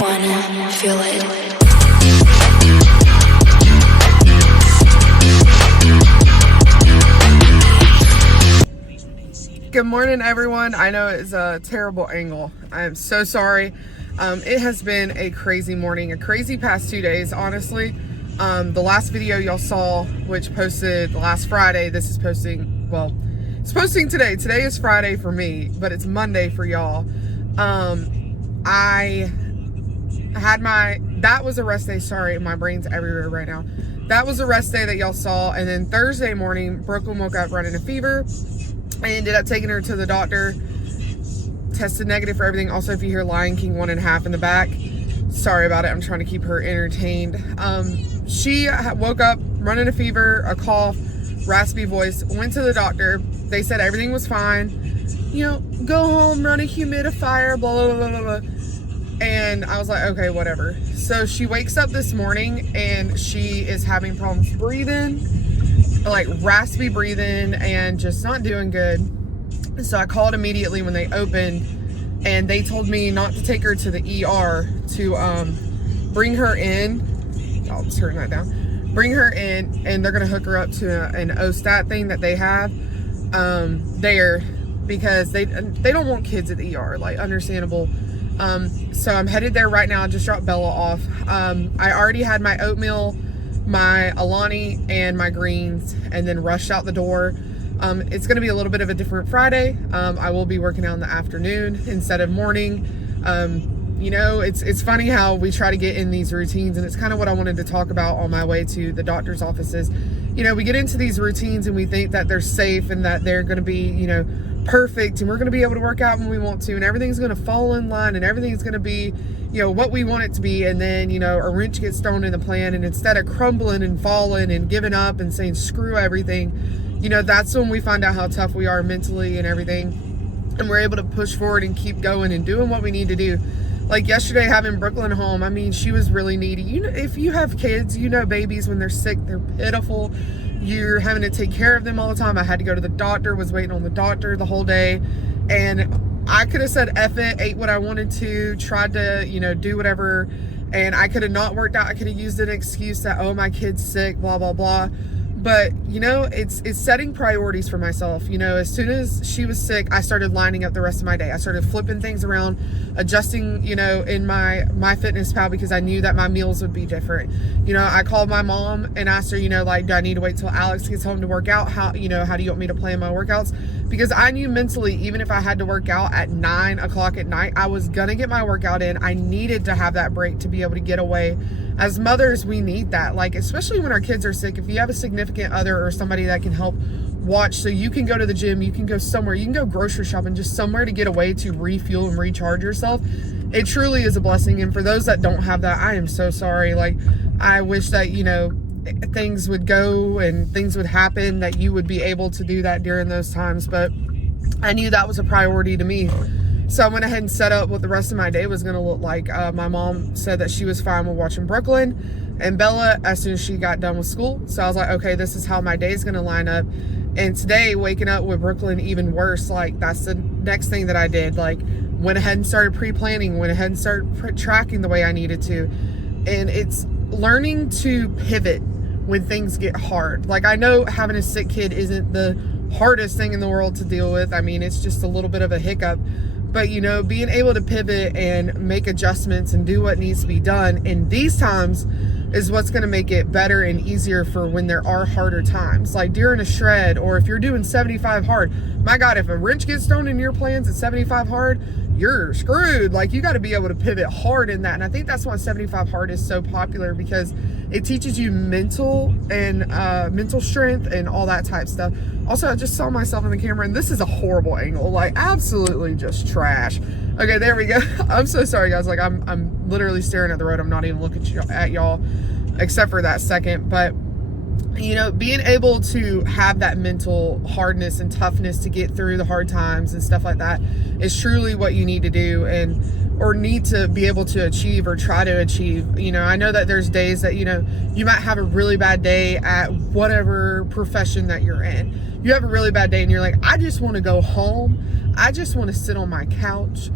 wanna feel it. Good morning, everyone. I know it's a terrible angle. I am so sorry. It has been a crazy morning, a crazy past 2 days, honestly. The last video y'all saw, which posted last Friday, this is posting, well, it's posting today. Today is Friday for me, but it's Monday for y'all. I had that was a rest day. Sorry, my brain's everywhere right now. That was a rest day that y'all saw. And then Thursday morning, Brooklyn woke up running a fever. I ended up taking her to the doctor, tested negative for everything. Also, if you hear Lion King 1.5 in the back, sorry about it. I'm trying to keep her entertained. She woke up running a fever, a cough, raspy voice, went to the doctor. They said everything was fine. You know, go home, run a humidifier, blah, blah, blah, blah, blah. And I was like, okay, whatever. So she wakes up this morning and she is having problems breathing, like raspy breathing, and just not doing good. So I called immediately when they opened, and they told me not to take her to the ER, to bring her in. I'll turn that down. Bring her in, and they're gonna hook her up to an OSTAT thing that they have there, because they don't want kids at the ER, like, understandable. So I'm headed there right now. I just dropped Bella off. I already had my oatmeal, my Alani, and my greens, and then rushed out the door. It's going to be a little bit of a different Friday. I will be working out in the afternoon instead of morning. You know, it's funny how we try to get in these routines, and it's kind of what I wanted to talk about on my way to the doctor's offices. You know, we get into these routines and we think that they're safe and that they're going to be, you know, perfect, and we're going to be able to work out when we want to, and everything's going to fall in line, and everything's going to be, you know, what we want it to be. And then, you know, a wrench gets thrown in the plan, and instead of crumbling and falling and giving up and saying screw everything, you know, that's when we find out how tough we are mentally and everything, and we're able to push forward and keep going and doing what we need to do. Like yesterday, having Brooklyn home, I mean, she was really needy. You know, if you have kids, you know, babies, when they're sick, they're pitiful. You're having to take care of them all the time. I had to go to the doctor, was waiting on the doctor the whole day, and I could have said F it, ate what I wanted to, tried to, you know, do whatever, and I could have not worked out. I could have used an excuse that, oh, my kid's sick, blah, blah, blah. But, you know, it's setting priorities for myself. You know, as soon as she was sick, I started lining up the rest of my day. I started flipping things around, adjusting, you know, in my MyFitnessPal, because I knew that my meals would be different. You know, I called my mom and asked her, you know, like, do I need to wait till Alex gets home to work out? How do you want me to plan my workouts? Because I knew mentally, even if I had to work out at 9 o'clock at night, I was going to get my workout in. I needed to have that break to be able to get away. As mothers, we need that, like, especially when our kids are sick. If you have a significant other or somebody that can help watch, so you can go to the gym, you can go somewhere, you can go grocery shopping, just somewhere to get away to refuel and recharge yourself, it truly is a blessing. And for those that don't have that, I am so sorry. Like, I wish that, you know, things would go and things would happen, that you would be able to do that during those times. But I knew that was a priority to me. So I went ahead and set up what the rest of my day was going to look like. My mom said that she was fine with watching Brooklyn and Bella as soon as she got done with school. So I was like, okay, this is how my day is going to line up. And today, waking up with Brooklyn even worse, like, that's the next thing that I did. Like, went ahead and started pre-planning, went ahead and started tracking the way I needed to. And it's learning to pivot when things get hard. Like, I know having a sick kid isn't the hardest thing in the world to deal with. I mean, it's just a little bit of a hiccup. But, you know, being able to pivot and make adjustments and do what needs to be done in these times is what's going to make it better and easier for when there are harder times. Like during a shred, or if you're doing 75 hard, my God, if a wrench gets thrown in your plans at 75 hard, you're screwed. Like, you got to be able to pivot hard in that. And I think that's why 75 hard is so popular, because it teaches you mental strength and all that type stuff. Also, I just saw myself in the camera, and this is a horrible angle, like absolutely just trash. Okay, there we go. I'm so sorry, guys. Like, I'm literally staring at the road. I'm not even looking at y'all, except for that second. But, you know, being able to have that mental hardness and toughness to get through the hard times and stuff like that is truly what you need to do, or need to be able to achieve or try to achieve. You know, I know that there's days that, you know, you might have a really bad day at whatever profession that you're in. You have a really bad day and you're like, I just want to go home. I just want to sit on my couch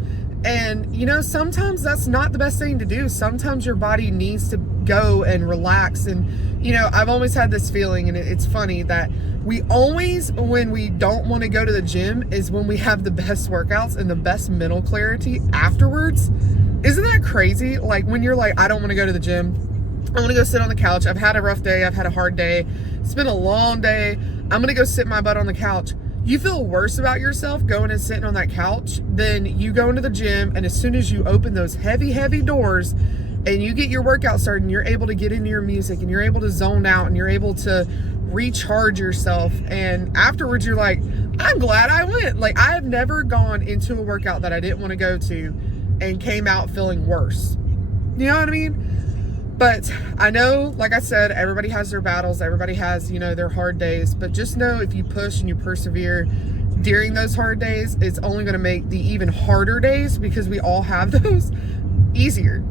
And, you know, sometimes that's not the best thing to do. Sometimes your body needs to go and relax. And, you know, I've always had this feeling, and it's funny that we always, when we don't want to go to the gym, is when we have the best workouts and the best mental clarity afterwards. Isn't that crazy? Like when you're like, I don't want to go to the gym. I want to go sit on the couch. I've had a rough day. I've had a hard day. It's been a long day. I'm going to go sit my butt on the couch. You feel worse about yourself going and sitting on that couch than you go into the gym, and as soon as you open those heavy doors and you get your workout started and you're able to get into your music and you're able to zone out and you're able to recharge yourself, and afterwards you're like, I'm glad I went. Like, I have never gone into a workout that I didn't want to go to and came out feeling worse. You know what I mean? But I know, like I said, everybody has their battles. Everybody has, you know, their hard days. But just know if you push and you persevere during those hard days, it's only going to make the even harder days, because we all have those, easier.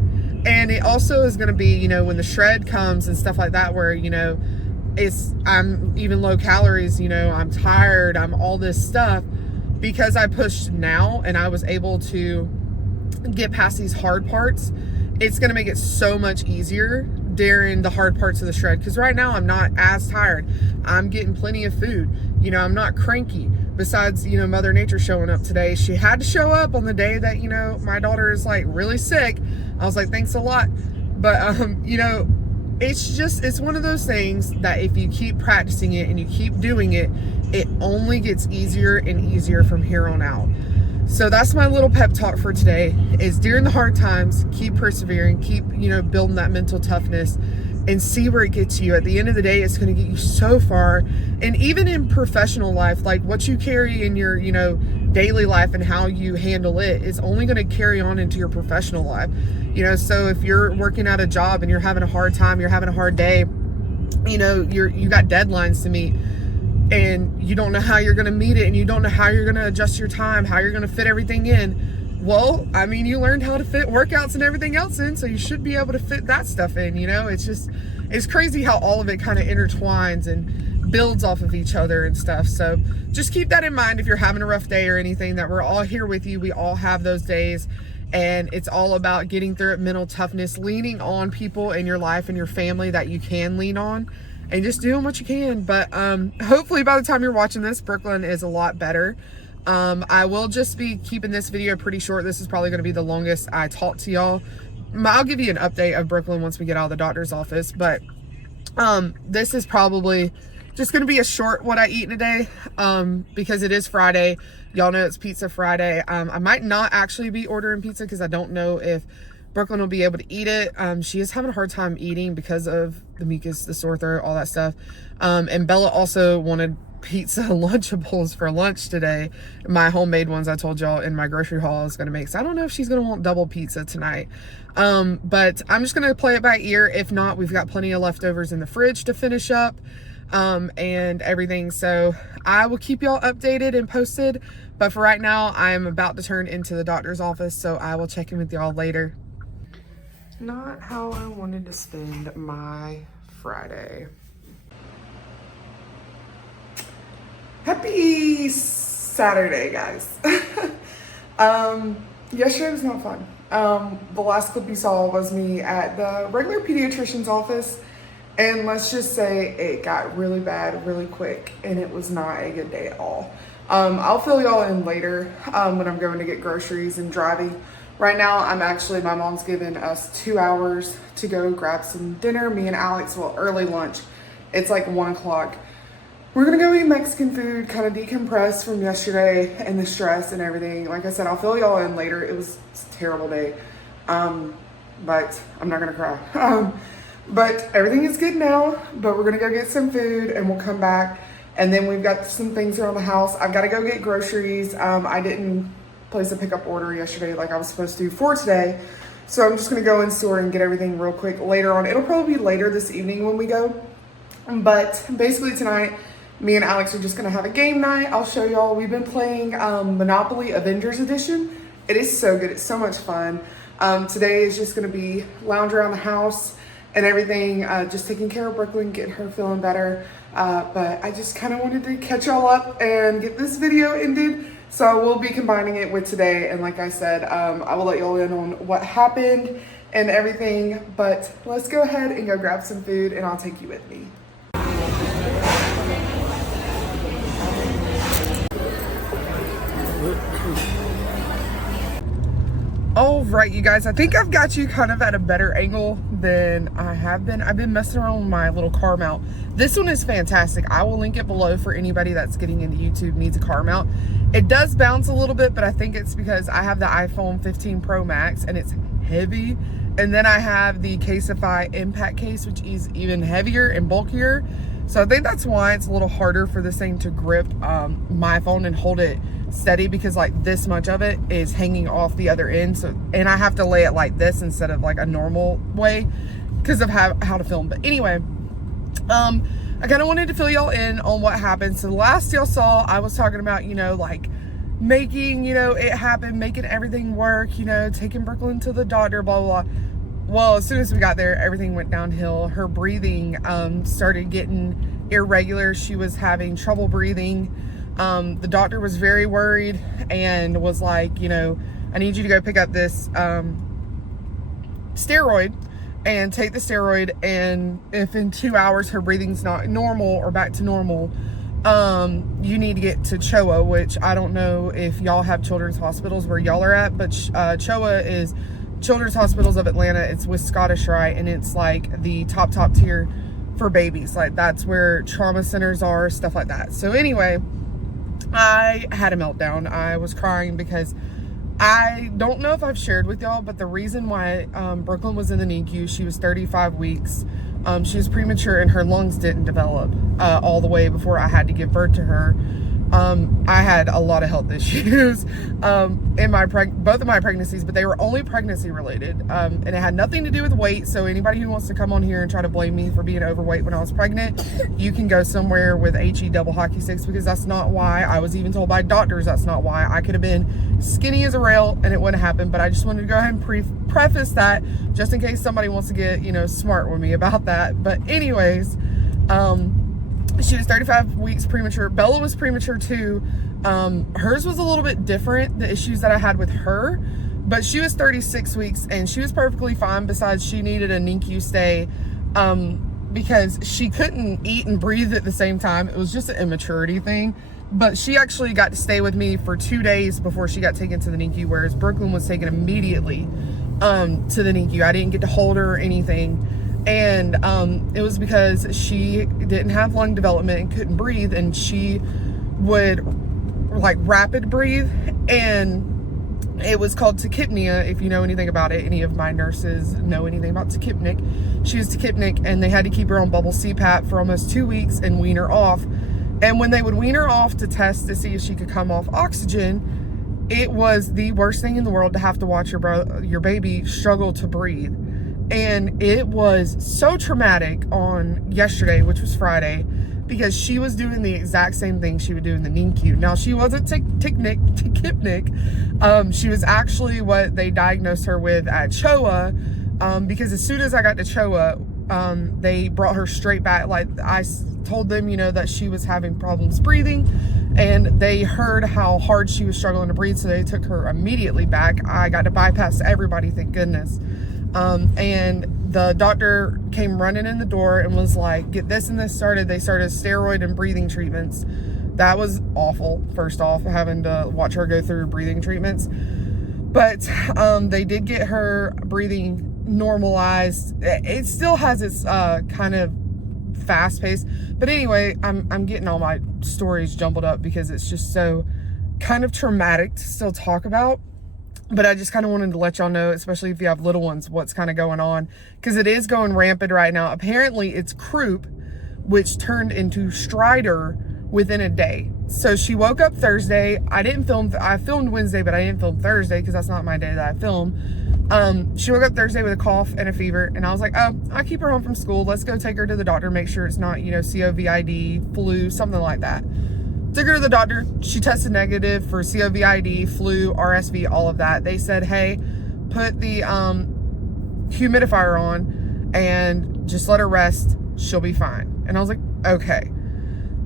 And it also is going to be, you know, when the shred comes and stuff like that, where, you know, I'm even low calories, you know, I'm tired, I'm all this stuff, because I pushed now and I was able to get past these hard parts. It's going to make it so much easier during the hard parts of the shred, because right now I'm not as tired. I'm getting plenty of food. You know, I'm not cranky. Besides, you know, Mother Nature showing up today. She had to show up on the day that, you know, my daughter is like really sick. I was like, thanks a lot. But, you know, it's one of those things that if you keep practicing it and you keep doing it, it only gets easier and easier from here on out. So that's my little pep talk for today, is during the hard times, keep persevering, keep, you know, building that mental toughness and see where it gets you. At the end of the day, it's going to get you so far. And even in professional life, like what you carry in your, you know, daily life and how you handle it is only going to carry on into your professional life. You know, so if you're working at a job and you're having a hard time, you're having a hard day, you know, you got deadlines to meet, and you don't know how you're going to meet it, and you don't know how you're going to adjust your time, how you're going to fit everything in. Well, I mean, you learned how to fit workouts and everything else in, so you should be able to fit that stuff in, you know? It's crazy how all of it kind of intertwines and builds off of each other and stuff. So just keep that in mind if you're having a rough day or anything, that we're all here with you. We all have those days, and it's all about getting through it, mental toughness, leaning on people in your life and your family that you can lean on, and just doing what you can. But hopefully by the time you're watching this, Brooklyn is a lot better. I will just be keeping this video pretty short. This is probably going to be the longest I talk to y'all. I'll give you an update of Brooklyn once we get out of the doctor's office. But this is probably just going to be a short what I eat in a day, because it is Friday. Y'all know it's Pizza Friday. I might not actually be ordering pizza because I don't know if Brooklyn will be able to eat it. She is having a hard time eating because of the mucus, the sore throat, all that stuff. And Bella also wanted pizza Lunchables for lunch today. My homemade ones I told y'all in my grocery haul I was going to make. So I don't know if she's going to want double pizza tonight. But I'm just going to play it by ear. If not, we've got plenty of leftovers in the fridge to finish up, and everything. So I will keep y'all updated and posted. But for right now, I am about to turn into the doctor's office. So I will check in with y'all later. Not how I wanted to spend my Friday. Happy Saturday, guys. Yesterday was not fun. The last clip you saw was me at the regular pediatrician's office, and let's just say it got really bad really quick, and it was not a good day at all. I'll fill y'all in later when I'm going to get groceries and driving. Right now, my mom's given us 2 hours to go grab some dinner. Me and Alex, early lunch. It's like 1 o'clock. We're gonna go eat Mexican food, kind of decompress from yesterday and the stress and everything. Like I said, I'll fill y'all in later. It was a terrible day, but I'm not gonna cry. But everything is good now, but we're gonna go get some food and we'll come back. And then we've got some things around the house. I've gotta go get groceries. I didn't place a pickup order yesterday like I was supposed to for today. So I'm just gonna go in store and get everything real quick later on. It'll probably be later this evening when we go. But basically tonight, me and Alex are just gonna have a game night. I'll show y'all. We've been playing Monopoly Avengers Edition. It is so good. It's so much fun. Today is just gonna be lounge around the house and everything, just taking care of Brooklyn, getting her feeling better. But I just kind of wanted to catch y'all up and get this video ended So we'll be combining it with today, and like I said, I will let y'all in on what happened and everything, but let's go ahead and go grab some food and I'll take you with me. All right, you guys, I think I've got you kind of at a better angle than I have been. I've been messing around with my little car mount. This one is fantastic. I will link it below for anybody that's getting into YouTube, needs a car mount. It does bounce a little bit, but I think it's because I have the iPhone 15 Pro Max and it's heavy. And then I have the Caseify impact case, which is even heavier and bulkier. So I think that's why it's a little harder for this thing to grip my phone and hold it steady, because like this much of it is hanging off the other end. So, and I have to lay it like this instead of like a normal way because of how to film. But anyway, I kind of wanted to fill y'all in on what happened. So the last y'all saw, I was talking about, you know, like making, you know, it happen, making everything work, you know, taking Brooklyn to the doctor, blah, blah, blah. Well, as soon as we got there, everything went downhill. Her breathing started getting irregular. She was having trouble breathing. The doctor was very worried and was like, you know, I need you to go pick up this steroid and take the steroid, and if in 2 hours her breathing's not normal or back to normal, you need to get to CHOA, which I don't know if y'all have children's hospitals where y'all are at, but CHOA is Children's Hospitals of Atlanta. It's with Scottish Rite, and it's like the top tier for babies. Like that's where trauma centers are, stuff like that. So anyway, I had a meltdown. I was crying because I don't know if I've shared with y'all, but the reason why Brooklyn was in the NICU, she was 35 weeks. She was premature and her lungs didn't develop all the way before I had to give birth to her. I had a lot of health issues in both of my pregnancies, but they were only pregnancy related, and it had nothing to do with weight. So anybody who wants to come on here and try to blame me for being overweight when I was pregnant, you can go somewhere with HE double hockey sticks, because that's not why. I was even told by doctors that's not why. I could have been skinny as a rail and it wouldn't happen. But I just wanted to go ahead and preface that just in case somebody wants to get, you know, smart with me about that. But anyways, she was 35 weeks premature. Bella was premature too. Hers was a little bit different, the issues that I had with her, but she was 36 weeks and she was perfectly fine. Besides, she needed a NICU stay because she couldn't eat and breathe at the same time. It was just an immaturity thing. But she actually got to stay with me for 2 days before she got taken to the NICU, whereas Brooklyn was taken immediately to the NICU. I didn't get to hold her or anything. And it was because she didn't have lung development and couldn't breathe, and she would like rapid breathe, and it was called tachypnea. If you know anything about it, any of my nurses know anything about tachypnic. She was tachypnic, and they had to keep her on bubble CPAP for almost 2 weeks and wean her off. And when they would wean her off to test to see if she could come off oxygen, it was the worst thing in the world to have to watch your baby struggle to breathe. And it was so traumatic on yesterday, which was Friday, because she was doing the exact same thing she would do in the NICU. Now, she wasn't tachypnic. She was actually what they diagnosed her with at CHOA, because as soon as I got to CHOA, they brought her straight back. Like I told them, you know, that she was having problems breathing, and they heard how hard she was struggling to breathe, so they took her immediately back. I got to bypass everybody, thank goodness. And the doctor came running in the door and was like, get this and this started. They started steroid and breathing treatments. That was awful, first off, having to watch her go through breathing treatments. But they did get her breathing normalized. It still has its kind of fast pace. But anyway, I'm getting all my stories jumbled up because it's just so kind of traumatic to still talk about. But I just kind of wanted to let y'all know, especially if you have little ones, what's kind of going on. Because it is going rampant right now. Apparently, it's croup, which turned into stridor within a day. So she woke up Thursday. I filmed Wednesday, but I didn't film Thursday because that's not my day that I film. She woke up Thursday with a cough and a fever. And I was like, oh, I'll keep her home from school. Let's go take her to the doctor, make sure it's not, you know, COVID, flu, something like that. Took her to the doctor. She tested negative for COVID, flu, RSV, all of that. They said, hey, put the humidifier on and just let her rest. She'll be fine. And I was like, okay.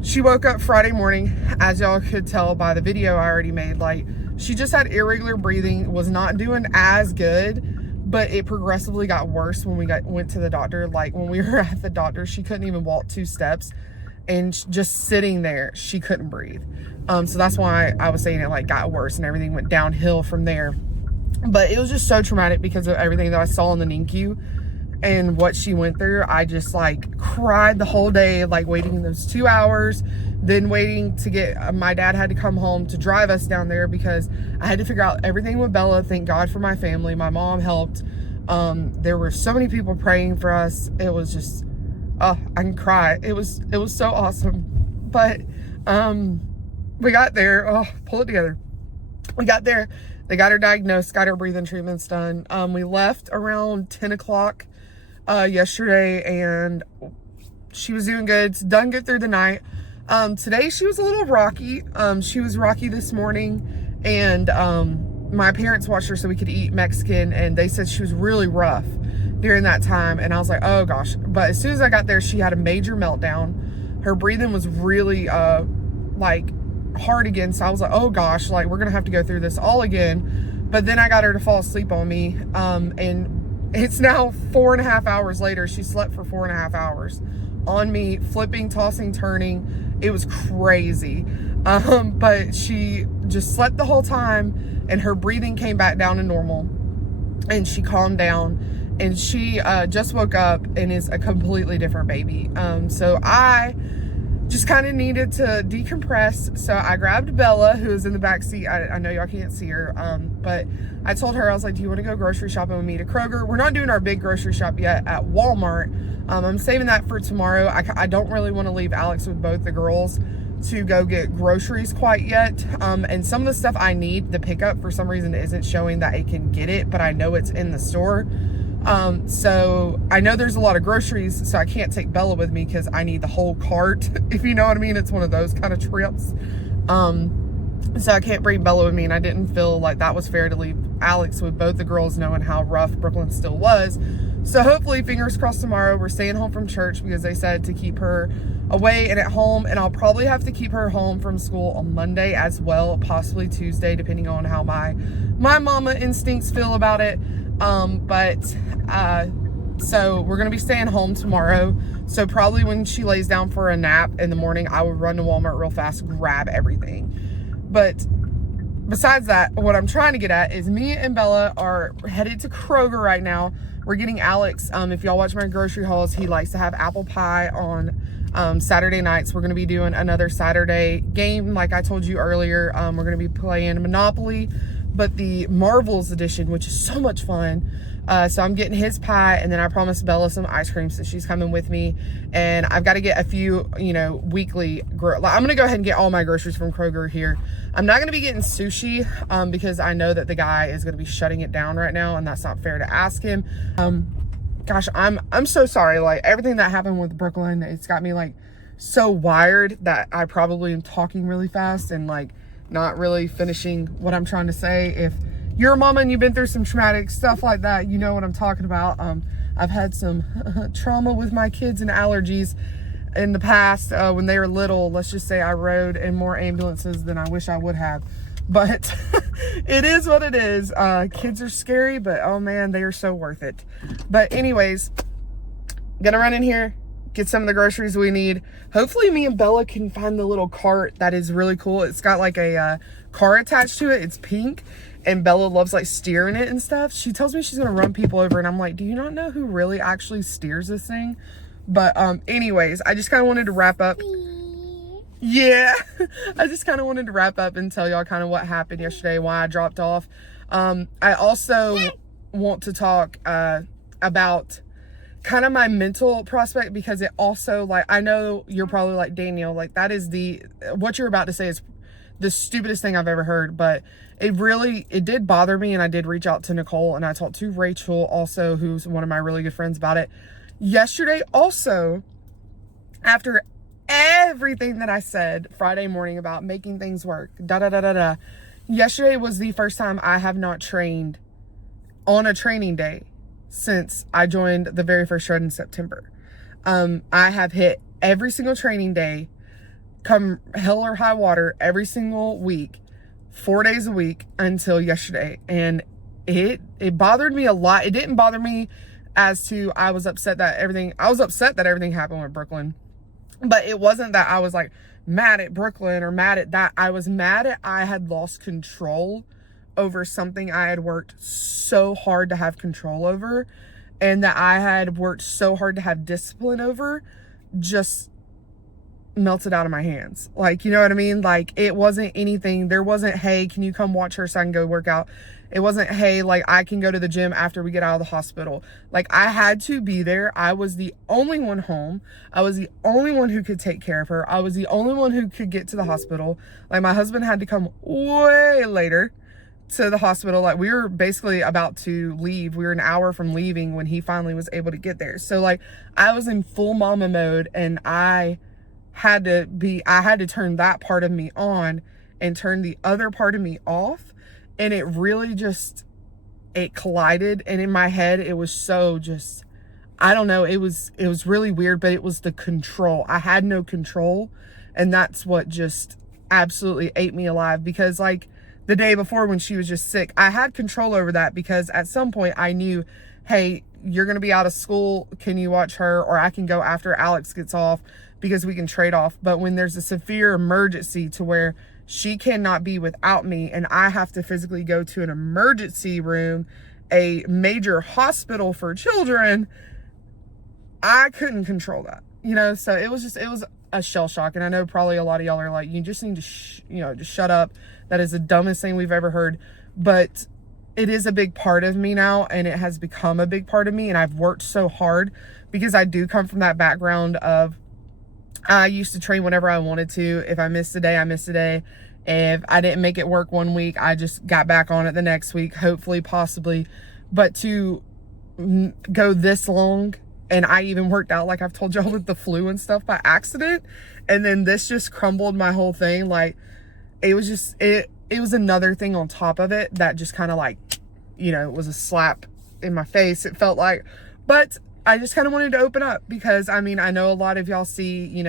she woke up Friday morning, as y'all could tell by the video I already made. Like, she just had irregular breathing, was not doing as good, but it progressively got worse when we went to the doctor. Like, when we were at the doctor, she couldn't even walk 2 steps, and just sitting there, she couldn't breathe. So that's why I was saying it like got worse and everything went downhill from there. But it was just so traumatic because of everything that I saw in the NICU and what she went through. I just like cried the whole day, like waiting those 2 hours, then waiting to get, my dad had to come home to drive us down there because I had to figure out everything with Bella. Thank God for my family. My mom helped. There were so many people praying for us. It was just, oh, I can cry. It was so awesome. But, we got there. Oh, pull it together. We got there. They got her diagnosed, got her breathing treatments done. We left around 10 o'clock yesterday, and she was doing good. It's done good through the night. Today she was a little rocky. She was rocky this morning, and my parents watched her so we could eat Mexican, and they said she was really rough during that time. And I was like, oh gosh. But as soon as I got there, she had a major meltdown. Her breathing was really like hard again. So I was like, oh gosh, like we're gonna have to go through this all again. But then I got her to fall asleep on me, and it's now 4.5 hours later. She slept for 4.5 hours on me, flipping, tossing, turning. It was crazy. But she just slept the whole time, and her breathing came back down to normal, and she calmed down, and she just woke up and is a completely different baby. So I just kind of needed to decompress. So I grabbed Bella, who was in the back seat. I know y'all can't see her, but I told her, I was like, do you want to go grocery shopping with me to Kroger? We're not doing our big grocery shop yet at Walmart. I'm saving that for tomorrow. I don't really want to leave Alex with both the girls to go get groceries quite yet. And some of the stuff I need, the pickup for some reason isn't showing that it can get it, but I know it's in the store. So I know there's a lot of groceries, so I can't take Bella with me because I need the whole cart, if you know what I mean. It's one of those kind of trips. So I can't bring Bella with me, and I didn't feel like that was fair to leave Alex with both the girls knowing how rough Brooklyn still was. So hopefully, fingers crossed, tomorrow we're staying home from church because they said to keep her away and at home, and I'll probably have to keep her home from school on Monday as well, possibly Tuesday, depending on how my mama instincts feel about it. So we're gonna be staying home tomorrow. So probably when she lays down for a nap in the morning, I would run to Walmart real fast, grab everything. But besides that, what I'm trying to get at is me and Bella are headed to Kroger right now. We're getting Alex, if y'all watch my grocery hauls, he likes to have apple pie on Saturday nights. We're going to be doing another Saturday game, like I told you earlier. We're going to be playing Monopoly, but the Marvels edition, which is so much fun. So I'm getting his pie, and then I promised Bella some ice cream, so she's coming with me. And I've got to get a few, weekly, I'm going to go ahead and get all my groceries from Kroger here. I'm not going to be getting sushi, because I know that the guy is going to be shutting it down right now, and that's not fair to ask him. Gosh, I'm so sorry. Like, everything that happened with Brooklyn, it's got me like so wired that I probably am talking really fast and like not really finishing what I'm trying to say. If you're a mama and you've been through some traumatic stuff like that, you know what I'm talking about. I've had some trauma with my kids and allergies in the past. When they were little, let's just say I rode in more ambulances than I wish I would have. But it is what it is. Kids are scary, but oh man, they are so worth it. But anyways, gonna run in here, get some of the groceries we need. Hopefully me and Bella can find the little cart that is really cool. It's got like a car attached to it. It's pink, and Bella loves like steering it and stuff. She tells me she's gonna run people over, and I'm like, do you not know who really actually steers this thing? But anyways, I just kind of wanted to wrap up. Yeah, I just kind of wanted to wrap up and tell y'all kind of what happened yesterday, why I dropped off. I also want to talk about kind of my mental prospect, because it also, like, I know you're probably like, Daniel, like that is what you're about to say is the stupidest thing I've ever heard, but it did bother me, and I did reach out to Nicole, and I talked to Rachel also, who's one of my really good friends, about it yesterday. Also, after everything that I said Friday morning about making things work, yesterday was the first time I have not trained on a training day since I joined the very first shred in September. I have hit every single training day come hell or high water every single week, 4 days a week until yesterday. And it bothered me a lot. It didn't bother me as to I was upset that everything happened with Brooklyn. But it wasn't that I was like mad at Brooklyn or mad at that. I was mad at I had lost control over something I had worked so hard to have control over, and that I had worked so hard to have discipline over, just melted out of my hands. Like, you know what I mean? Like, it wasn't anything. There wasn't, hey, can you come watch her so I can go work out? It wasn't, hey, like, I can go to the gym after we get out of the hospital. Like, I had to be there. I was the only one home. I was the only one who could take care of her. I was the only one who could get to the hospital. Like, my husband had to come way later to the hospital. Like, we were basically about to leave. We were an hour from leaving when he finally was able to get there. So, like, I was in full mama mode, and I had to turn that part of me on and turn the other part of me off. And it really just, it collided. And in my head, it was so just, I don't know, it was really weird, but it was the control. I had no control. And that's what just absolutely ate me alive. Because like the day before when she was just sick, I had control over that, because at some point I knew, hey, you're going to be out of school. Can you watch her? Or I can go after Alex gets off, because we can trade off. But when there's a severe emergency to where she cannot be without me, and I have to physically go to an emergency room, a major hospital for children, I couldn't control that, you know? So it was a shell shock. And I know probably a lot of y'all are like, you just need to, just shut up. That is the dumbest thing we've ever heard. But it is a big part of me now, and it has become a big part of me. And I've worked so hard, because I do come from that background of, I used to train whenever I wanted to. If I missed a day, I missed a day. If I didn't make it work one week, I just got back on it the next week, hopefully, possibly. But to go this long, and I even worked out, like I've told y'all, with the flu and stuff by accident, and then this just crumbled my whole thing. Like, it was just, it was another thing on top of it that just kind of like, it was a slap in my face, it felt like. But I just kind of wanted to open up, because I mean, I know a lot of y'all see,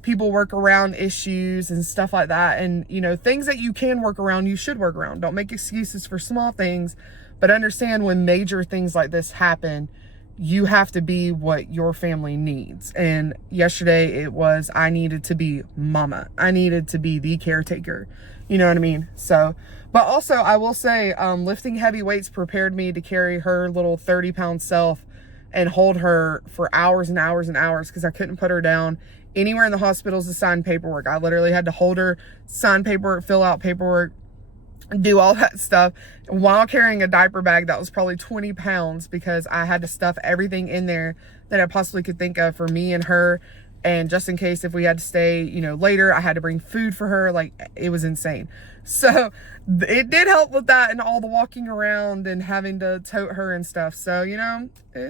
people work around issues and stuff like that. And, things that you can work around, you should work around. Don't make excuses for small things, but understand when major things like this happen, you have to be what your family needs. And yesterday it was, I needed to be mama. I needed to be the caretaker. You know what I mean? So, but also I will say, lifting heavy weights prepared me to carry her little 30-pound self and hold her for hours and hours and hours, because I couldn't put her down anywhere in the hospitals to sign paperwork. I literally had to hold her, sign paperwork, fill out paperwork, do all that stuff while carrying a diaper bag that was probably 20 pounds, because I had to stuff everything in there that I possibly could think of for me and her. And just in case if we had to stay, later, I had to bring food for her. Like, it was insane. So it did help with that, and all the walking around and having to tote her and stuff. So,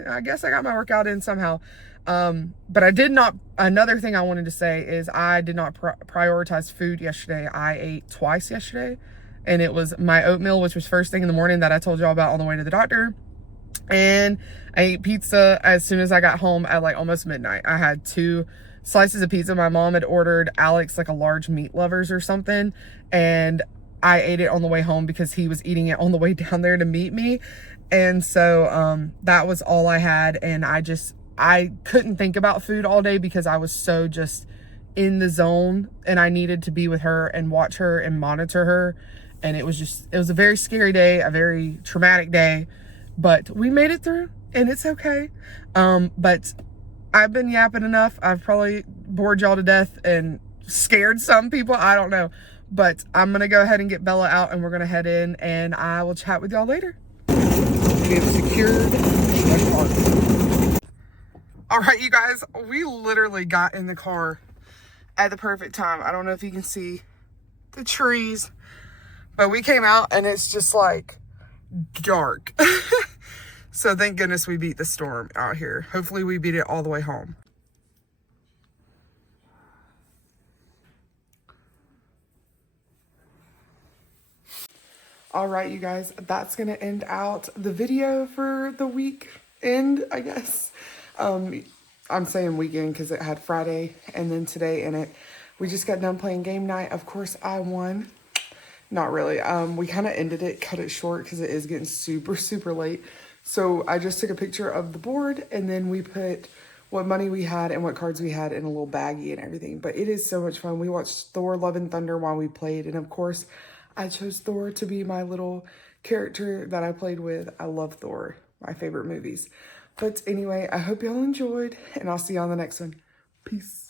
I guess I got my workout in somehow. But I did not, another thing I wanted to say is I did not prioritize food yesterday. I ate twice yesterday, and it was my oatmeal, which was first thing in the morning that I told y'all about on the way to the doctor. And I ate pizza as soon as I got home at like almost midnight. I had 2 slices of pizza. My mom had ordered Alex like a large meat lovers or something, and I ate it on the way home because he was eating it on the way down there to meet me. And so that was all I had. And I couldn't think about food all day, because I was so just in the zone, and I needed to be with her and watch her and monitor her. And it was a very scary day, a very traumatic day. But we made it through, and it's okay. But I've been yapping enough. I've probably bored y'all to death and scared some people. I don't know. But I'm going to go ahead and get Bella out, and we're going to head in, and I will chat with y'all later. We have secured the car. All right, you guys, we literally got in the car at the perfect time. I don't know if you can see the trees, but we came out, and it's just like dark. So thank goodness we beat the storm out here. Hopefully we beat it all the way home. All right, you guys, that's gonna end out the video for the weekend, I guess. I'm saying weekend because it had Friday and then today in it. We just got done playing game night. Of course, I won. Not really. We kind of ended it, cut it short because it is getting super, super late. So I just took a picture of the board and then we put what money we had and what cards we had in a little baggie and everything. But it is so much fun. We watched Thor Love and Thunder while we played. And of course, I chose Thor to be my little character that I played with. I love Thor, my favorite movies. But anyway, I hope y'all enjoyed and I'll see you on the next one. Peace.